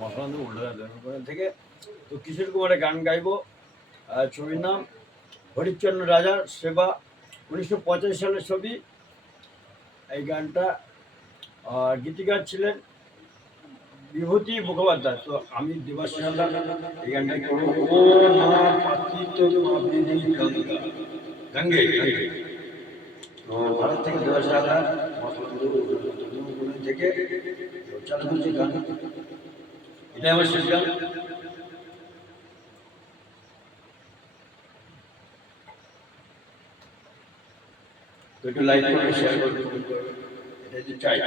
মশলান্ত উল্টে ওখান থেকে তো কিশোর কুমারের গান গাইব। ছবির নাম হরিশ্চন্দ্র রাজার সেবা, 1985 সালের ছবি। এই গানটা গীতিকার ছিলেন বিভূতি মুখোপাধ্যায়। তো আমি দেবাশিস হালদার এই গানটা করব। গঙ্গে গঙ্গে। তো ভারত থেকে দেবাশিস হালদার থেকে চালু হচ্ছে গান। এটা আমার শেষ গান। তো একটু লাইক করে শেয়ার করবে, এটা চাই।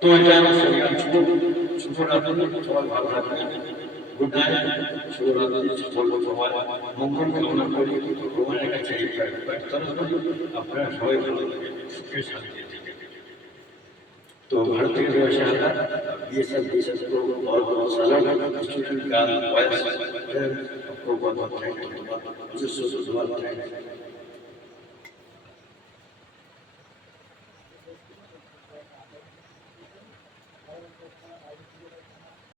তো এটা আমার শুভরাত্রি, সবাই ভালো থাকবেন। গুড নাইট, শুভরাত্রি, সবাই মঙ্গল কামনা করি। ভগবানের কাছে এই প্রার্থনা করি আপনারা সবাই ভালো থাকবেন, সুখে শান্তি থেকে। তো ভারত থেকে রয়েছে আমরা বিএসএফ को बहुत बहुत सलाम। गान वॉइस आपको बहुत बहुत थैंक यू।